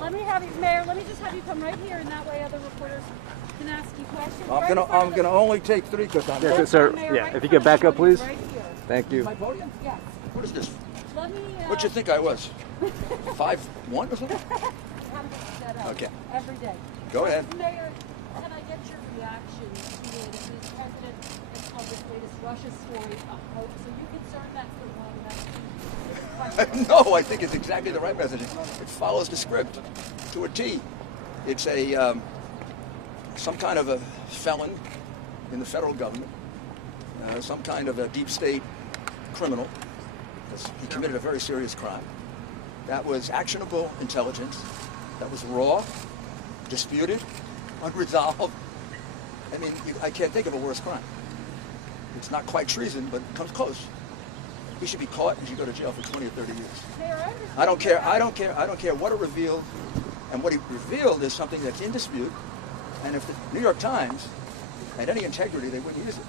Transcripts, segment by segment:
Let me have you, Mayor, let me just have you come right here, and that way other reporters can ask you questions. I'm gonna only take 3 because I'm... Yes, sir. Yeah, if you could back up, please. Right here. Thank you. My podium? Yes. What is this? Let me... What you think I was? 5'1" or something? Have this set up Okay. every day. Go ahead. Mayor, can I get your reaction to the president has called this latest Russia story a hoax? Are you concerned that's the wrong message? No, I think it's exactly the right message. It follows the script to a T. It's a some kind of a felon in the federal government, some kind of a deep state criminal. He committed a very serious crime. That was actionable intelligence. That was raw, disputed, unresolved. I mean, I can't think of a worse crime. It's not quite treason, but it comes close. He should be caught and should go to jail for 20 or 30 years. I don't care what it revealed. And what he revealed is something that's in dispute. And if the New York Times had any integrity, they wouldn't use it.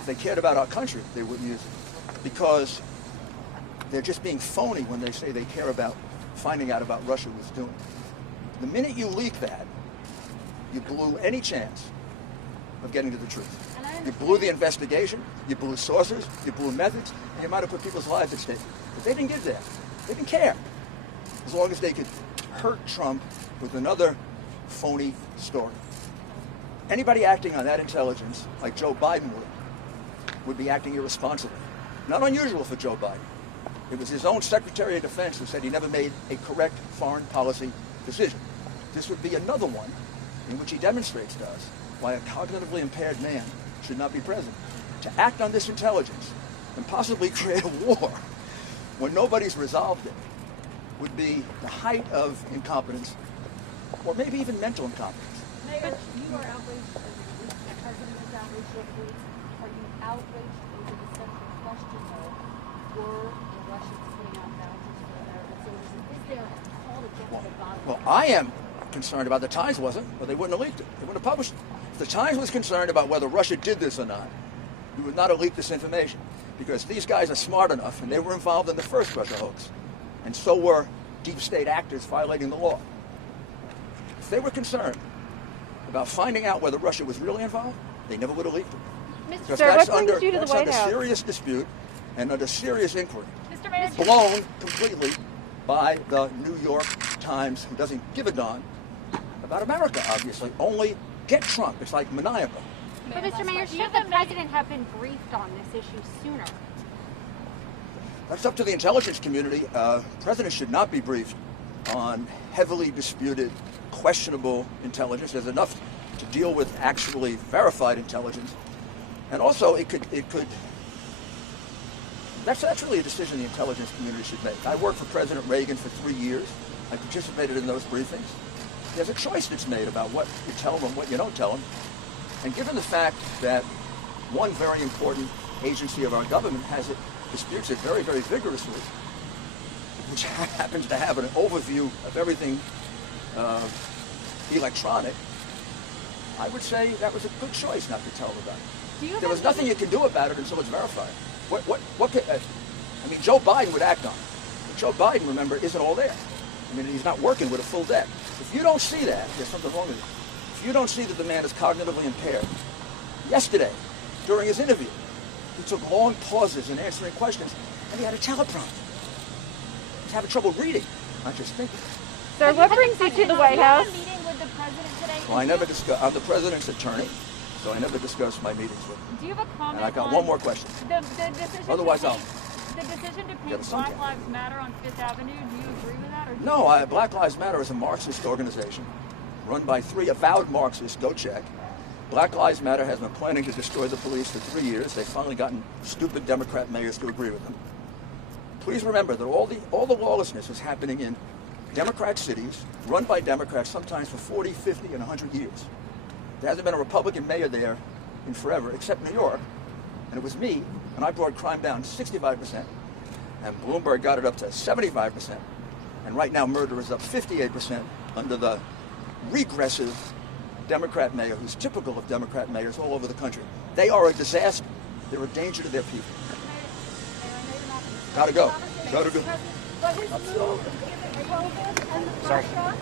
If they cared about our country, they wouldn't use it. Because they're just being phony when they say they care about finding out about Russia was doing. The minute you leak that, you blew any chance of getting to the truth. You blew the investigation, you blew sources, you blew methods, and you might have put people's lives at stake. But they didn't give that. They didn't care. As long as they could hurt Trump with another phony story. Anybody acting on that intelligence, like Joe Biden would be acting irresponsibly. Not unusual for Joe Biden. It was his own Secretary of Defense who said he never made a correct foreign policy decision. This would be another one in which he demonstrates to us why a cognitively impaired man should not be president. To act on this intelligence and possibly create a war when nobody's resolved it would be the height of incompetence, or maybe even mental incompetence. Mayor, you are outraged over the leak. The president is outraged over the leak. Are you outraged over the central question, though? Were the Russians putting out bounties for American citizens? Is there a call to get to the bottom? Well, I am concerned about the Times wasn't, or they wouldn't have leaked it. They wouldn't have published it. If the Times was concerned about whether Russia did this or not, we would not have leaked this information, because these guys are smart enough, and they were involved in the first Russia hoax, and so were deep state actors violating the law. If they were concerned about finding out whether Russia was really involved, they never would have leaked it. Mr. Because Sir, that's what brings you to the that's White under House? serious dispute and under serious inquiry. Mr. Mayor, Blown completely by the New York Times, who doesn't give a darn about America, obviously. Only get Trump. It's like maniacal. But Mr. Mayor, should the president have been briefed on this issue sooner? That's up to the intelligence community. Presidents should not be briefed on heavily disputed, questionable intelligence. There's enough to deal with actually verified intelligence. And also, that's really a decision the intelligence community should make. I worked for President Reagan for 3 years. I participated in those briefings. There's a choice that's made about what you tell them, what you don't tell them. And given the fact that one very important agency of our government disputes it very, very vigorously, which happens to have an overview of everything electronic, I would say that was a good choice not to tell them about it. There was nothing you can do about it until it's verified. What could, I mean, Joe Biden would act on it. But Joe Biden, remember, isn't all there. I mean, he's not working with a full deck. If you don't see that, there's something wrong with you. If you don't see that the man is cognitively impaired, yesterday, during his interview, he took long pauses in answering questions, and he had a teleprompter. He's having trouble reading, not just thinking. Sir, what brings you to the White House? Did you have a meeting with the president today? Well, I never discuss. I'm the president's attorney, so I never discuss my meetings with him. Do you have a comment? And I got one more question. The decision. Otherwise, I'll. The decision to Yeah, paint some Black can. Lives Matter on Fifth Avenue. Do you agree with that? Or do No, Black Lives Matter is a Marxist organization run by 3 avowed Marxists. Go check. Black Lives Matter has been planning to destroy the police for 3 years. They've finally gotten stupid Democrat mayors to agree with them. Please remember that all the lawlessness is happening in Democrat cities, run by Democrats, sometimes for 40, 50, and 100 years. There hasn't been a Republican mayor there in forever, except New York, and it was me, and I brought crime down 65%, and Bloomberg got it up to 75%, and right now murder is up 58% under the regressive Democrat mayor, who's typical of Democrat mayors all over the country. They are a disaster. They're a danger to their people. Gotta go. Gotta go. But his move, given COVID and the pressure,